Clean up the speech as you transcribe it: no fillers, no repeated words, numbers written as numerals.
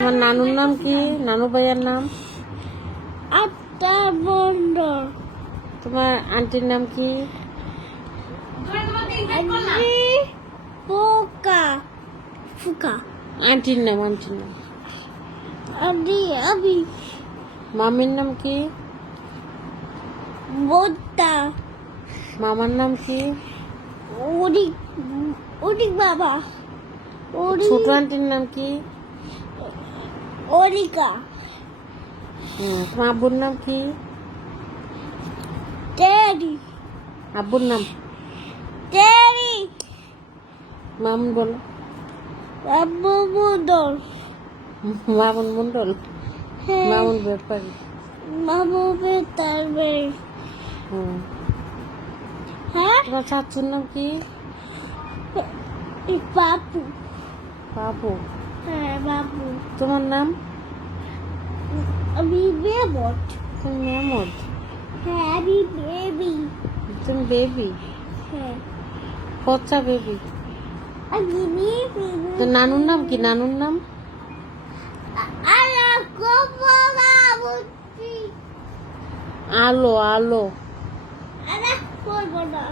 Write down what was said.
তোমার নানুর নাম কি? নানু ভাইয়ার নাম? আত্মা বন্ধ। তোমার আন্টির নাম কি? আন্টি পোকা ফুকা। আন্টির নাম আন্টি আবি মামির নাম কি? বোতা। মামার নাম কি? ওদিক ওদিক বাবা ছোট আন্টির নাম কি? ওদিকা। তোমার আব্বুর নাম কি? টেডি আব্বুর নাম? টেডি মামুন বলো। বাবু মুদল। মামুন মন্ডল, মামুন ব্যাপারী। বাবু বেতারবে। হ্যাঁ তোমার চাচুর নাম কি? বাবু। বাবু। হ্যাঁ বাবু। তোমার নাম? আমি বেবট। তুমি মেহমুদ। হ্যাঁ আমি বেবি। তুমি বেবি, হ্যাঁ কচ্চা বেবি। আমি বেবি। তো নানুর নাম কি? নানুর নাম? আরে কোপলা বুঝছি। আলো। আরে বলবো না।